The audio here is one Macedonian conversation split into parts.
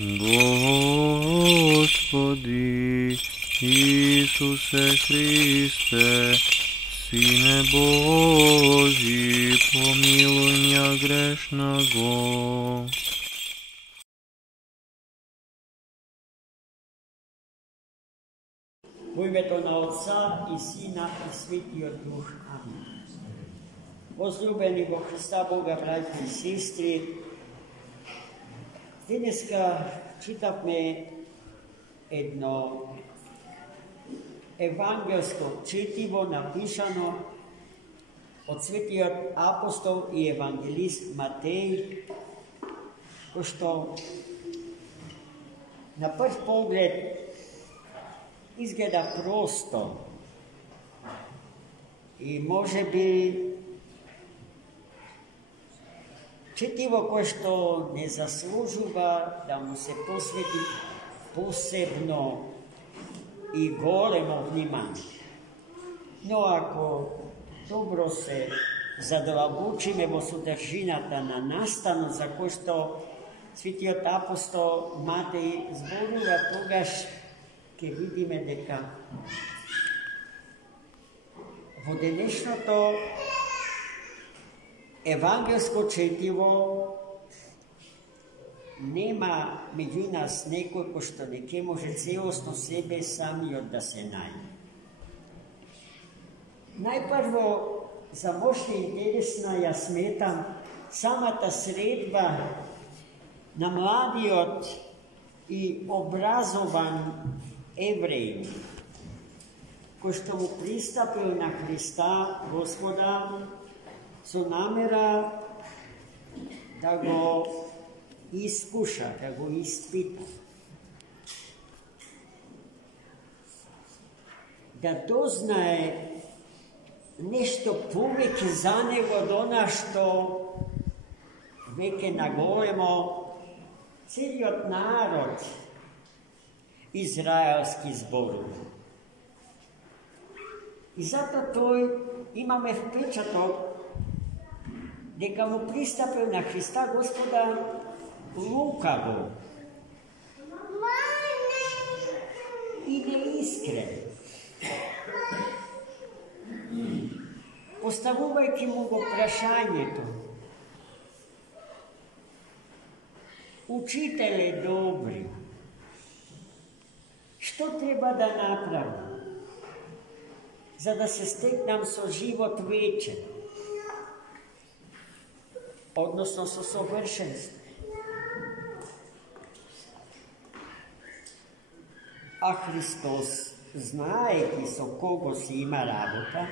Господи Ісусе Христе, Сине Божий, помилуй меня грешного. Во името на Отца и Сина и Светиот Дух. Амин. Возлюбени во Христа Бога, браќи и сестри, денеска читавме едно евангелско четиво напишано од светиот апостол и евангелист Матеј, кој што на прв поглед изгледа просто и може би четиво кое што не заслужува да му се посвети посебно и големо внимание. Но ако добро се задлабочиме во содржината на настанот за кој што светиот апостол Матеј зборува, тогаш ќе видиме дека во денешното евангелско четиво нема меѓу нас некој кој што не ќе може целосно себе самиот да се најде. Најпрво, за може интересна ја сметам самата средба на младиот и образован евреј, кој што му пристапил на Христа Господа со намера да го искуша, да го испита, да дознае нешто повеќе за него од она што веќе наголемо целиот народ израелски зборува. И затоа тој имаме впечаток дека му пристапил на Христа Господа лукаво и неискрен, поставувајќи му го прашањето: Учителе добри, што треба да направам за да се стекнам со живот вечен, односно со совршенство? А Христос, знаејќи со кого си има работа,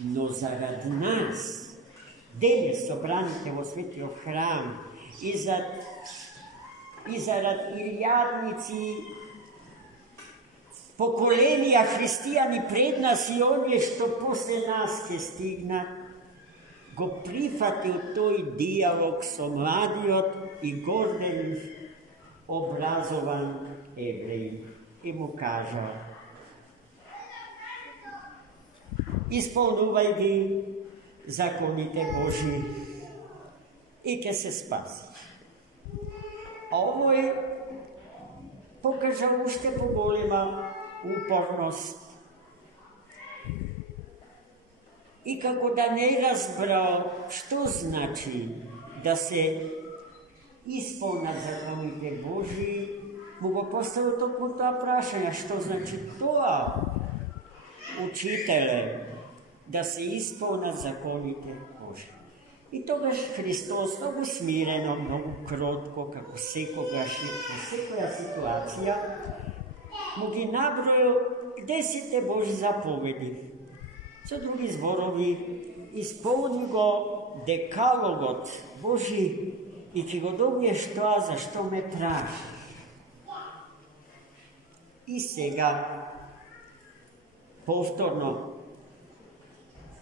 но зарад нас, денес собраните во светиот храм, и зарад илјадници поколенија христијани пред нас и оние што после нас ќе стигнат, го прифатил тој диалог со младиот и горделив образован евреј и му кажа: исполнувај ги законите Божи и ќе се спаси. А овој покажа уште поголема упорност. И како да не разбрал што значи да се исполнат законите Божи, му го поставил токму тоа прашање: што значи тоа, учителе, да се исполнат законите Божи? И тогаш Христос многу смирено, многу кротко, како секогаш и во секоја ситуација, му ги наброил 10 Божи заповеди. Со други зборови, исполни го декалогот Божи и ќе го добиеш тоа за што ме трашиш. И сега, повторно,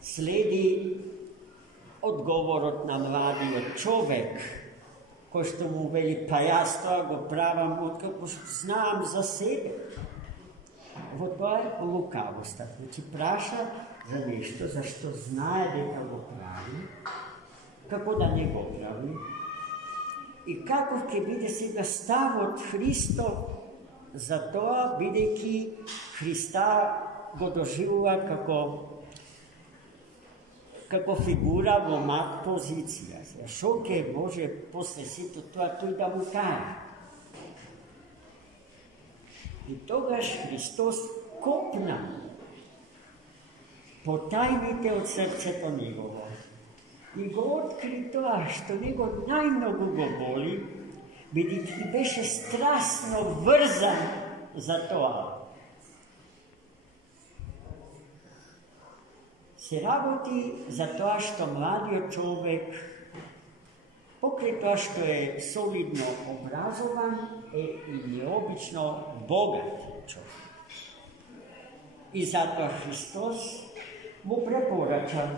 следи одговорот на младиот човек, кој што му вели: па јас тоа го правам откако знам за себе. Во тоа е лукавоста. Значи праша за нешто за што знае дека го прави, како да не го прави. И каков ќе биде сега ставот Христо за тоа, бидејќи Христа го доживува како фигура во мак позиција. Шо ќе може после сето тоа тој да му каже? И тогаш Христос копна по тајните од срцето негово и го откри тоа што него најмногу го боли, бидејќи беше страстно врзан за тоа. Се работи за тоа што младиот човек, покрај тоа што е солидно образован, е и необично богат човек. И затоа Христос му препорача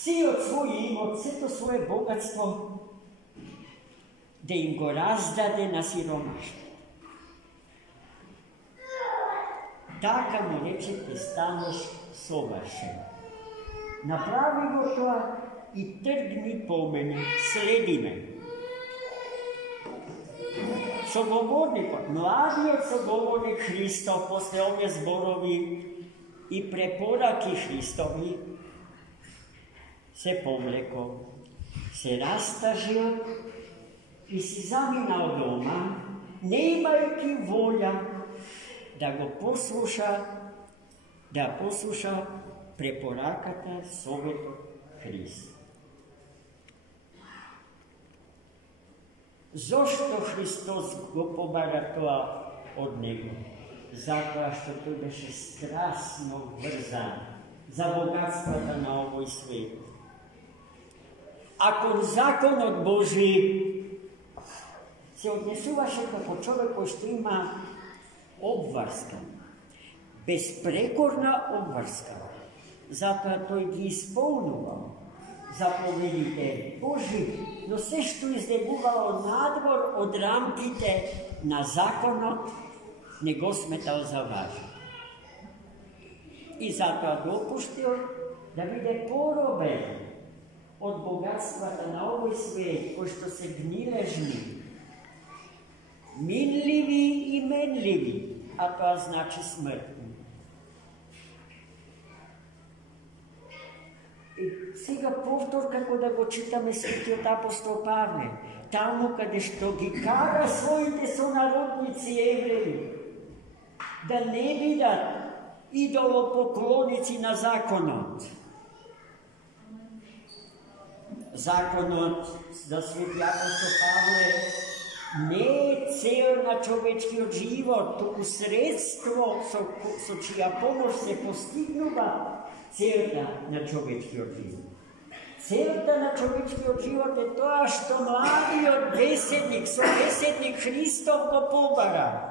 сиот свој имот, сето свое богатство, да им го раздаде на сиромашни. Така му рече, те станеш совршен. Направи го тоа и тргни по мене, следи ме. Соговорникот, младиот соговорник Христов, после овие зборови и препораки Христови, се повлеко, се растажил и си заминал дома, не имајќи волја да го послуша, препораката, советот Христ. Зошто Христос го побара тоа од него? Затоа што тој беше страстно врзан за богатствата на овој свет. А кон законот Божи се однесуваше како човек кој што има обврска, безпрекорна обврска. Затоа тој ги исполнувал заповедите Божи, но се што издегувало надвор од рамките на законот, не го сметал за важно. И затоа допуштил да биде поробен од богатствата на овој свет, кои што се гнилежни, минливи и менливи, а тоа значи смртни. И сега повтор како да го читаме светиот апостол Павле, таму каде што ги кара своите сонародници евреи да не бидат идолопоклоници на законот. Законот за свети апостол Павле не е цел на човечкиот живот, туку средство со чија помош се постигнува целта на човечкиот живот. Целта на човечкиот живот е тоа што младиот беседник, собеседник Христов го побара.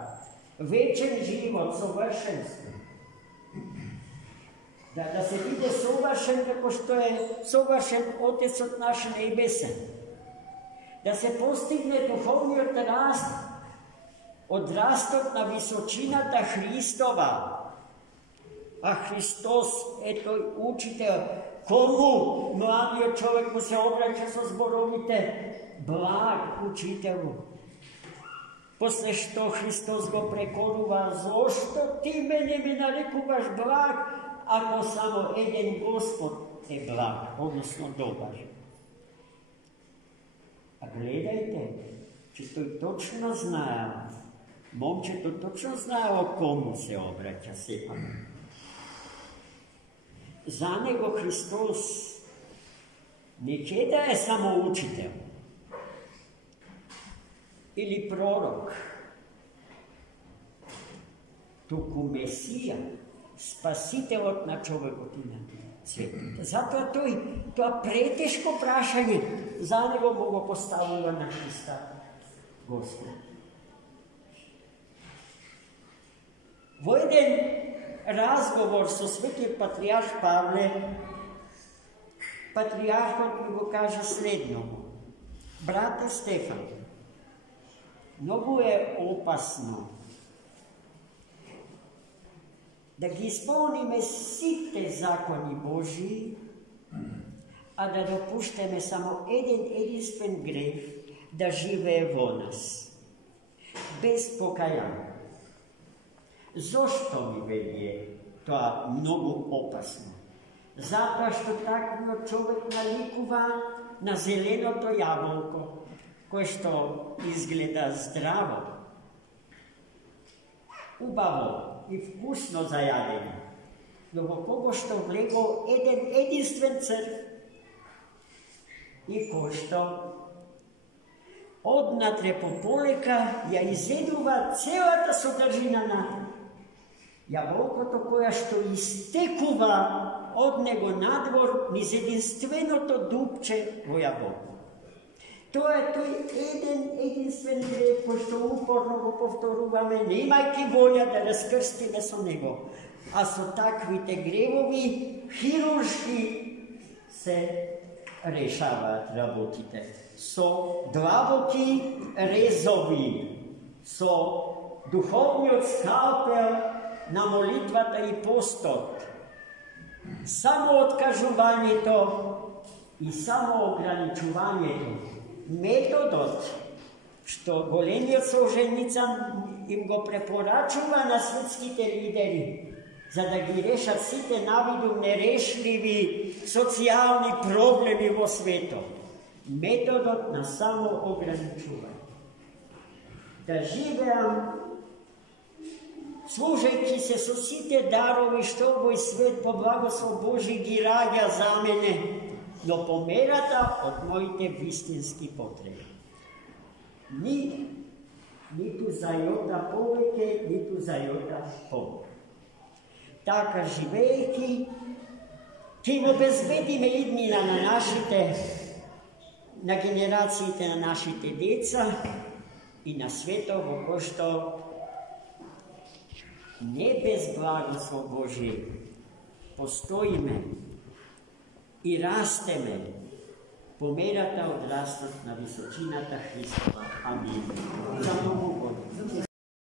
Вечен живот, совршенство. Да се биде совршен како што е совршен Отецот наш небесен. Да се постигне духовниот раст од растот на височината Христова. А Христос е тој учител, кому младиот човек му се обраќа со зборовите благ учителу. После што Христос го прекорува, зошто ти мене ме нарекуваш благ, ако само еден Господ е благ, односно добар. А гледајте, че тој точно знаел, момчето точно знаело кому се обраќа сепак. За него Христос не ќе да е само учител или пророк, туку Месија, спасителот на човекот и на светот. Затоа тоа претешко прашање за него му го поставува на Христа Господ. Во еден разговор со светиот патриарх Павле, патриархот ми го кажа следното: брате Стефан, многу е опасно да ги исполниме сите закони Божии, a da dopušteme samo jedinstven greh da žive vo nas. Bez pokajanja. Zašto mi je to mnogo opasno? Zato što takvo čovjek nalikuva na zeleno to jabolko, koje što izgleda zdravo, ubavo i vkusno za jadenje. Nego kogo što vlego jedinstven crv i ko što odnatre popoleka ja izjeduva celata sodržina na jabolko to koja što istekuva od nego nadvor niz jedinstveno to dupče o jabolku. To je jedinstven greh, ko što uporno go povtoruvame, nemajte volja da razkrstime so nego. A so takvi te grevovi hirurški se rešavati, rabotite. So dlavoki rezovi, so duhovni od skalpel na molitvata i postot. Samo odkažuvanje to i samo ograničuvanje to. Metodot, što golemi od solženicam im go preporačuva na svetskite lideri, za da gi rešat site navidu nerešljivi socijalni problemi vo svetu. Metodot na samo ograničuvanje. Da živeam služeći se so site darovi što ovoj svet po blagoslov Božji gi rađa za mene, no pomerata od mojite vistinski potrebe. Ni tu za jota poveke, ni tu za jota pomoć. Taka živejki, kim obezbedime idnina na našite, na generacijite na našite deca i na svetovo, ko što ne bez blagoslov Božje postojime i rasteme, pomerata odrastat na visočinata Hristova. Amin.